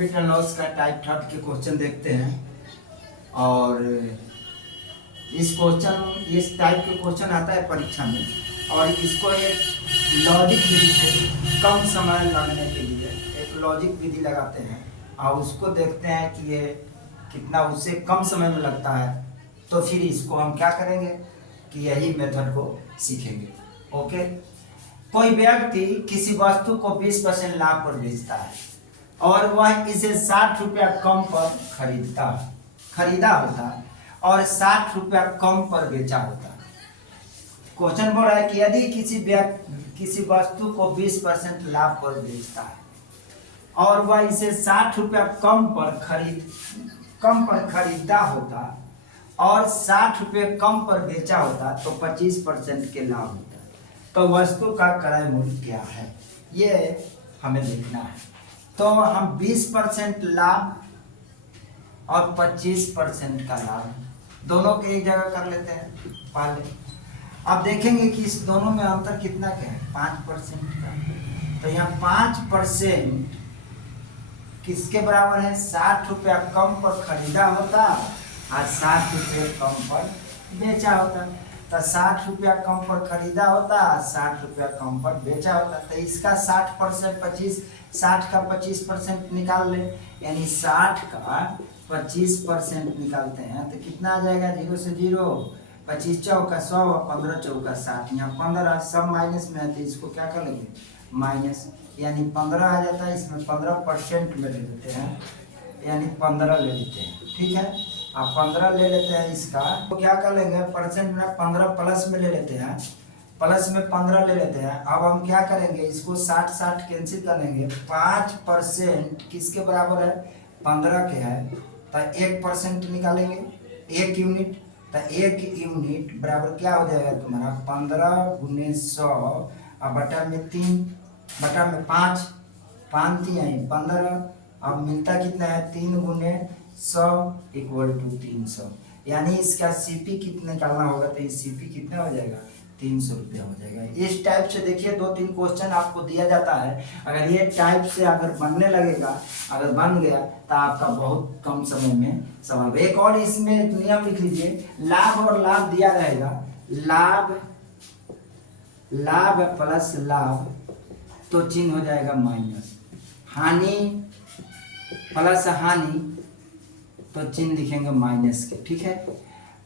Profit and loss का type third के question देखते हैं। और इस टाइप के क्वेश्चन आता है परीक्षा में, और इसको एक लॉजिक विधि से कम समय लगने के लिए एक लॉजिक विधि लगाते हैं और उसको देखते हैं कि ये कितना उससे कम समय में लगता है। तो फिर इसको हम क्या करेंगे कि यही मेथड को सीखेंगे। ओके, कोई व्यक्ति किसी वस्तु को 20% लाभ पर बेचता है और वह इसे 60 रुपया कम पर खरीदा होता है और 60 रुपया कम पर बेचा होता है। क्वेश्चन बोल रहा है कि यदि किसी वस्तु को 20% लाभ पर बेचता है और वह इसे 60 रुपया कम पर खरीदा होता और 60 रुपये कम पर बेचा होता तो 25% के लाभ होता। तो वस्तु का क्रय मूल्य क्या है, ये हमें देखना है। तो हम 20% लाभ और 25% का लाभ दोनों के एक जगह कर लेते हैं पहले। अब देखेंगे कि इस दोनों में अंतर कितना क्या है, 5% का। तो यहाँ 5% किसके बराबर है, 60 रुपया कम पर खरीदा होता और 60 रुपये कम पर बेचा होता। तो 60 रुपया कम पर खरीदा होता, 60 रुपया कम पर बेचा होता। तो इसका 60% 60 का 25% निकाल ले, यानी 60 का 25% निकालते हैं तो कितना आ जाएगा, 0 से 0, 25 चौका 100 और 15 चौका 60। यहाँ 15 सब माइनस में है तो इसको क्या कर लेंगे, माइनस, यानी 15 आ जाता है। इसमें 15% में ले लेते हैं, यानी 15 ले लेते हैं। ठीक है, अब 15 ले लेते हैं इसका, तो क्या कर लेंगे, परसेंट में 15 प्लस में ले लेते हैं, प्लस में 15 ले लेते हैं। अब हम क्या करेंगे, इसको 60 कैंसिल कर लेंगे। 5% किसके बराबर है, 15 के है, तो 1% निकालेंगे, 1 यूनिट। तो 1 यूनिट बराबर क्या हो जाएगा तुम्हारा, 15 गुने 100 और बटा में 3 बटा में 5 15। अब मिलता कितना है, 3 गुने 100 इक्वल टू 300। यानी इसका सीपी कितना निकालना होगा, तो इस सीपी कितना हो जाएगा, 300 रुपया हो जाएगा। इस टाइप से देखिए 2-3 क्वेश्चन आपको दिया जाता है। अगर ये टाइप से अगर बनने लगेगा, अगर बन गया तो आपका बहुत कम समय में सवाल। एक और इसमें नियम लिख लीजिए, लाभ और लाभ दिया रहेगा, लाभ प्लस लाभ तो चिन्ह हो जाएगा माइनस, हानि प्लस हानि तो चिन्ह लिखेंगे माइनस के। ठीक है,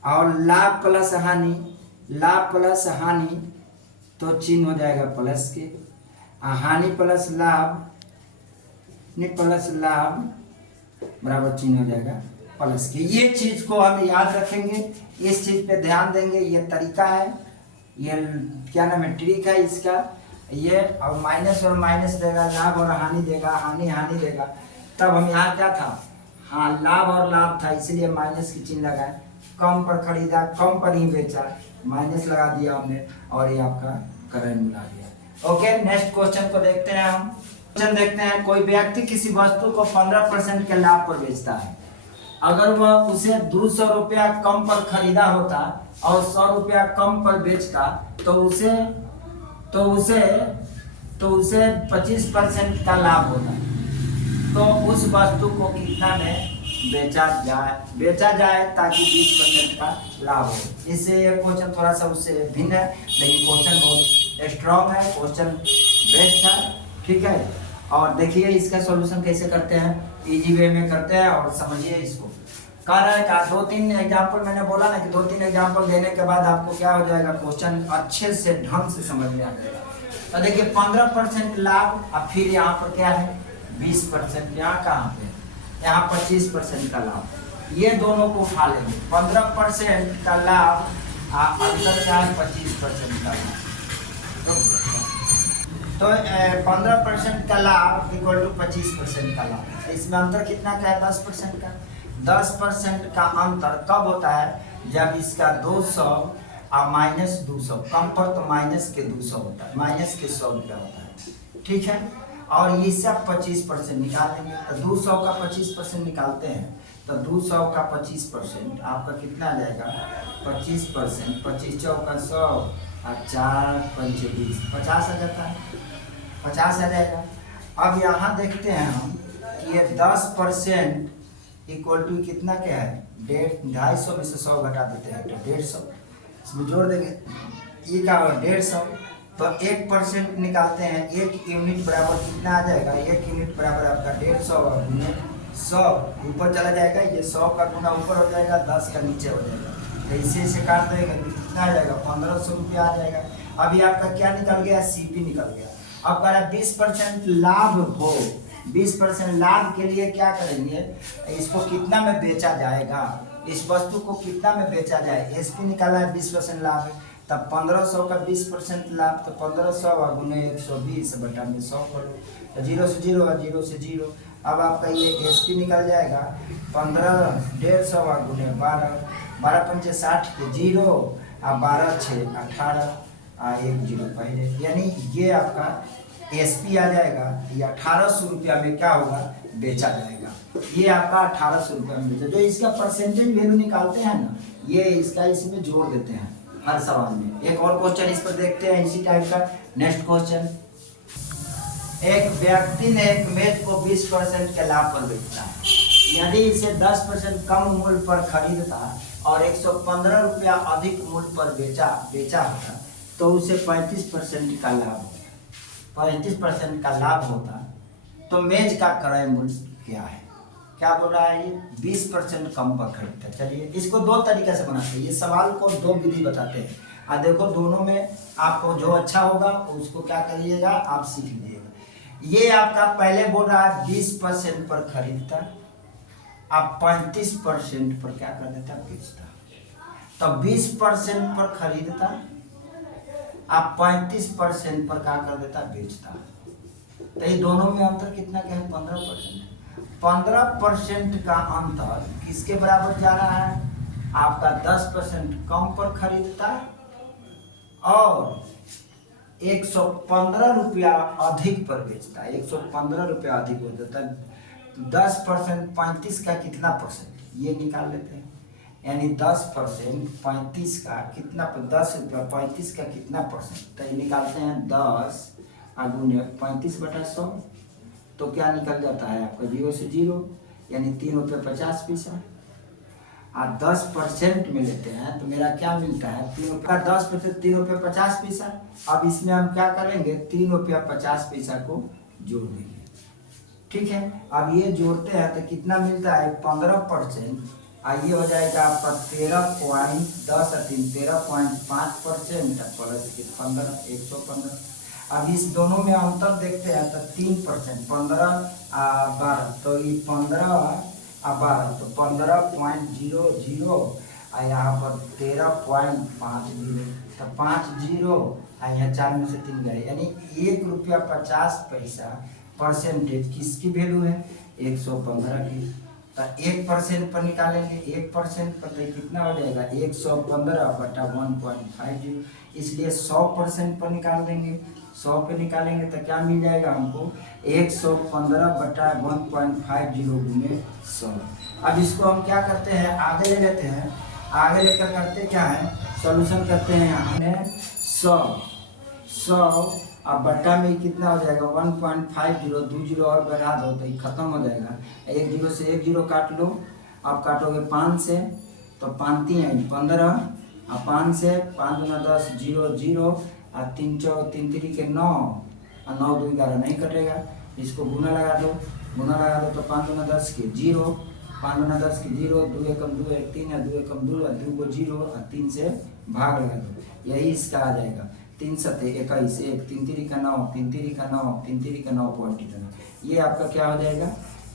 और लाभ प्लस हानि तो चिन्ह हो जाएगा प्लस के, हानि प्लस लाभ बराबर चिन्ह हो जाएगा प्लस के। ये चीज को हम याद रखेंगे, इस चीज पे ध्यान देंगे। ये तरीका है, ये क्या नाम है, ट्रिक है इसका। ये और माइनस और माइनस देगा, लाभ और हानि देगा, हानि देगा। तब हम यहाँ क्या था, हाँ लाभ और लाभ था, इसलिए माइनस की चिन्ह लगाए। कम पर खरीदा, कम पर ही बेचा, माइनस लगा दिया हमने, और ये आपका क्रय मूल्य आ गया। ओके, नेक्स्ट क्वेश्चन को देखते हैं हम। क्वेश्चन देखते हैं, कोई व्यक्ति किसी वस्तु को 15% के लाभ पर बेचता है। अगर वह उसे 200 रुपया कम पर खरीदा होता और 100 रुपया कम पर बेचता तो उसे 25% का लाभ होता। तो उस वस्तु को कितना में बेचा जाए ताकि 20% का लाभ हो। इससे ये क्वेश्चन थोड़ा सा उससे भिन्न है, लेकिन क्वेश्चन बहुत स्ट्रॉन्ग है, क्वेश्चन बेस्ट है। ठीक है, और देखिए इसका सॉल्यूशन कैसे करते हैं, इजी वे में करते हैं और समझिए इसको। कह रहा है का 2-3 एग्जाम्पल, मैंने बोला ना कि 2-3 एग्जाम्पल देने के बाद आपको क्या हो जाएगा, क्वेश्चन अच्छे से ढंग से समझ में आ जाएगा। तो देखिए 15% लाभ, अब फिर यहाँ पर क्या है 20%, यहाँ कहाँ पे, यहाँ 25% का लाभ। ये दोनों को उठा लेंगे, 15% का लाभ अंतर क्या है, 25% का लाभ। तो 15% का लाभ इक्वल टू 25% का लाभ। इसमें अंतर कितना का है, 10% का। 10% का अंतर कब होता है, जब इसका 200 और माइनस 200 कम पर, तो माइनस के 200 होता है, माइनस के 100 रुपया होता है। ठीक है, और ये सब 25% निकाल देंगे। तो 200 का 25% निकालते हैं, तो 200 का 25% आपका कितना आ जाएगा, 25%, 25 चौका 100 और 4 पंचे 20, 50 आ जाता है, 50 आ जाएगा। अब यहाँ देखते हैं हम कि ये 10% इक्वल टू कितना क्या है 250 में से 100 घटा देते हैं तो 150 इसमें जोड़ देंगे, ये क्या होगा 150। तो 1% निकालते हैं, 1 यूनिट बराबर कितना आ जाएगा, 1 यूनिट बराबर आपका 150 गुने 100 ऊपर चला जाएगा, ये 100 का गुना ऊपर हो जाएगा, 10 का नीचे हो जाएगा। तो इसे काट देंगे तो कितना आ जाएगा 1500 रुपया आ जाएगा। अभी आपका क्या निकल गया, सीपी निकल गया। अब कह रहा है 20% लाभ हो, 20% लाभ के लिए क्या करेंगे, इसको कितना में बेचा जाएगा, इस वस्तु को कितना में बेचा जाए, एसपी निकाला है 20% लाभ है, तब 1500 का 20% लाभ, तो 1500 गुने 120 बटा में 100 करो, तो 0 से 0 और 0 से 0। अब आपका ये एसपी निकल जाएगा 150 गुने 12 पंचे 60 के 0 और 12 6 18 1 0 पहले, यानी ये आपका एसपी आ जाएगा। ये 1800 रुपया में क्या होगा, बेचा जाएगा। ये आपका 1800 रुपया में बेचा। जो इसका परसेंटेज वैल्यू निकालते हैं ना, ये इसका इसमें जोड़ देते हैं हर सवाल में। एक और क्वेश्चन इस पर देखते हैं इसी टाइप का। नेक्स्ट क्वेश्चन, एक व्यक्ति ने एक मेज को 20% के लाभ पर बेचा है, यदि इसे 10% कम मूल्य पर खरीदता और 115 रुपया अधिक मूल्य पर बेचा होता तो उसे 35% का लाभ होता। 35% का लाभ होता तो मेज का क्रय मूल्य क्या है, क्या बोल रहा है, ये 20% कम पर खरीदता। चलिए इसको दो तरीके से बनाते हैं, ये सवाल को दो विधि बताते हैं। और देखो दोनों में आपको जो अच्छा होगा उसको क्या करिएगा, आप सीख लीजिएगा। ये आपका पहले बोल रहा है 20% पर खरीदता, आप 35% पर क्या कर देता, बेचता। तो 20% पर खरीदता, आप 35% पर क्या कर देता, बेचता। तो ये दोनों में अंतर कितना क्या है, 15%। 15% का अंतर किसके बराबर जा रहा है, आपका 10% कम पर खरीदता और 115 रुपया अधिक पर बेचता है। 115 रुपया अधिक हो जाता है। 10% 35 का कितना परसेंट, ये निकाल लेते हैं। यानी 10% 35 का कितना, 10 रुपया 35 का कितना परसेंट, तो ये निकालते हैं 10 गुने 35 बटा 100, तो क्या निकल जाता है आपका 0 से 0, यानी 3 रुपये 50 पैसा। आप 10% में लेते हैं तो मेरा क्या मिलता है, 3 रुपया 10% 3 रुपये 50 पैसा। अब इसमें हम क्या करेंगे, 3 रुपया 50 पैसा को जोड़ देंगे, ठीक है। अब ये जोड़ते हैं तो कितना मिलता है, 15%, आइए हो जाएगा आपका 13.10 13.5% प्लस 15 115। अब इस दोनों में अंतर देखते हैं तो 3% 15 12, तो ये 15 12, तो 15.00 और यहाँ पर 13.50, तो 50 और यहाँ 4 में से 3 गए, यानी 1 रुपया 50 पैसा परसेंटेज किसकी वैल्यू है, 115 की। तो 1% पर निकालेंगे, 1% पर तो कितना हो जाएगा, 115 बटा 1.50, इसलिए 100% पर निकाल देंगे। 100 पे निकालेंगे तो क्या मिल जाएगा हमको, 115 बटा 1.50 गुने 100। अब इसको हम क्या करते हैं, आगे ले लेते हैं। आगे लेकर करते क्या है, सॉल्यूशन करते हैं। हमने 100 अब बट्टा में कितना हो जाएगा, 1.50, 2 जीरो और बढ़ा दो तो ये खत्म हो जाएगा। 1 जीरो से 1 जीरो काट लो, अब काटोगे 5 से तो 5 3 15, और 5 से 5 गुना 10 0 0, और 3 चौ 3 3 के 9, और 9 2 11 नहीं कटेगा। इसको गुना लगा दो, तो 5 गुना 10 के 0, 5 गुना 10 के 0, 2 एकम 2 1 3, 2 एकम 2 और 2 को 0 और 3 से भाग लगा दो, यही इसका आ जाएगा। 3 सते 21, 1 3 3 का 9, 3 3 का 9, 3 3 का 9 पॉइंट इतना, ये आपका क्या हो जाएगा,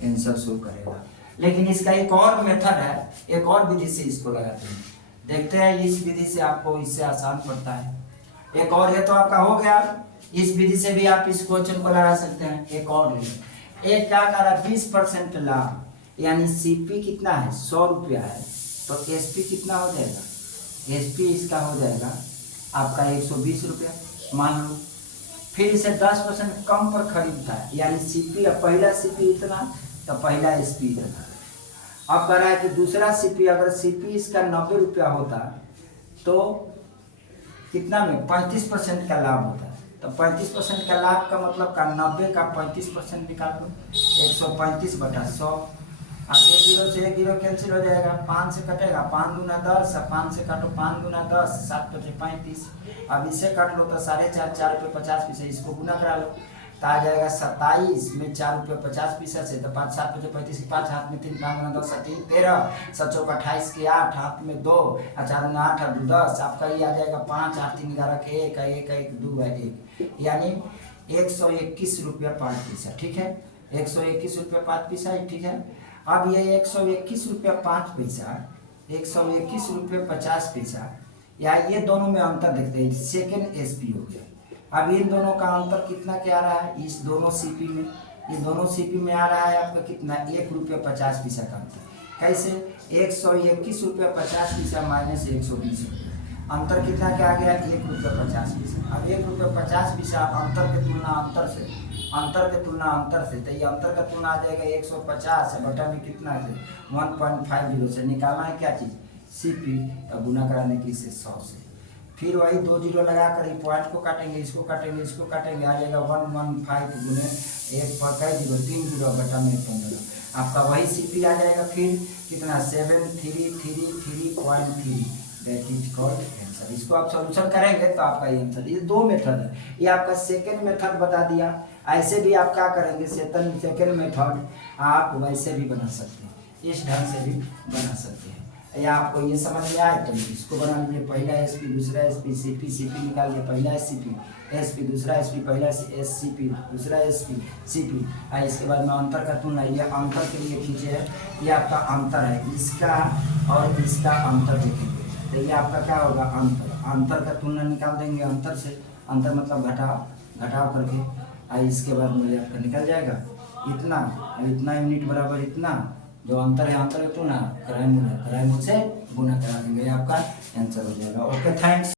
आंसर शो करेगा। लेकिन इसका एक और मेथड है, एक और विधि से इसको लगाते हैं, देखते हैं इस विधि से आपको इससे आसान पड़ता है। एक और है तो आपका हो गया, इस विधि से भी आप इस क्वेश्चन को लगा सकते हैं। एक और ले, एक क्या कर रहा है, 20% लाभ, यानी सीपी कितना है, 100 रुपया है, तो एसपी कितना हो जाएगा, एसपी इसका हो जाएगा आपका 120 रुपया मान लो। फिर इसे 10% कम पर खरीदता है, यानी सीपी, पहला सीपी इतना तो पहला एसपी इतना। अब कह रहा है कि दूसरा सीपी, अगर सीपी इसका 90 रुपया होता तो कितना में 35% का लाभ होता है। तो 35% का लाभ का मतलब का 90 का 35% निकाल लो, 135/100। अब ये 0 से 1 0 कैंसिल हो जाएगा, 5 से कटेगा, 5 दूना 10, अब 5 से काटो, 5 दूना 10, 7 × 35। अब इससे काट लो तो 4.5, 4 रुपये 50 पैसे, इसको गुना करा लो तो आ जाएगा 27 में 4 रुपये 50 पैसा से, तो 5 7 × 35, 5 हाथ में 3, 5 × 10 3 13, 7 चौका 28 के 8, हाथ में 2, 4 × 8 2 10, आपका ये आ जाएगा 5, 8 3 11 के 1 1 1 2 1, यानी 121 रुपया 5 पैसा। ठीक है, 121 रुपया 5 पैसा है। ठीक है, अब ये 121 रुपया 5 पैसा, 121 रुपये 50 पैसा, या ये दोनों में अंतर देखते हैं। सेकेंड एसपी हो गया। अब इन दोनों का अंतर कितना क्या आ रहा है, इस दोनों सीपी में, ये दोनों सीपी में आ रहा है आपका कितना, 1 रुपया 50 पैसा का अंतर। कैसे, 121 रुपया 50 पैसा माइनस 120 रुपया, अंतर कितना क्या आ गया, 1 रुपया 50 पैसा। अब 1 रुपया 50 पैसा अंतर के तुलना अंतर से, अंतर के तुलना अंतर से, तो ये अंतर का तुलना आ जाएगा 150 बटा में कितना है 1.50 से, निकालना है क्या चीज़, सीपी, तो गुना कराने की इससे 100 से, फिर वही 2 0 लगा कर पॉइंट को काटेंगे, इसको काटेंगे, इसको काटेंगे, आ जाएगा 115 गुने 1 पर 0 3 0 बटा में 15, आपका वही सीपी आ जाएगा। फिर कितना 73333.3, दैट इज कॉल्ड आंसर। इसको आप सॉल्यूशन करेंगे तो आपका ये आंसर। ये 2 मेथड है, ये आपका सेकेंड मेथड बता दिया। ऐसे भी आप क्या करेंगे, सेकेंड मेथड आप वैसे भी बना सकते हैं, इस ढंग से भी बना सकते हैं, या आपको ये समझ में आए तो इसको बना लीजिए, पहला एसपी दूसरा एसपी, सीपी सीपी निकाल लिया, पहला एससीपी एसपी दूसरा एसपी, पहला एससीपी दूसरा एसपी सीपी, इसके बाद में अंतर का तुलना, ये अंतर के लिए खींचे है, ये आपका अंतर है, इसका और इसका अंतर देखेंगे, तो ये आपका क्या होगा, अंतर, अंतर का तुलना निकाल देंगे, अंतर से, अंतर मतलब घटाव, घटाव करके, इसके बाद में आपका निकल जाएगा इतना, इतना यूनिट बराबर इतना, जो अंतर है अंतर है तुलना, कराई मूल से गुना करा देंगे, आपका आंसर हो जाएगा। Okay, thanks.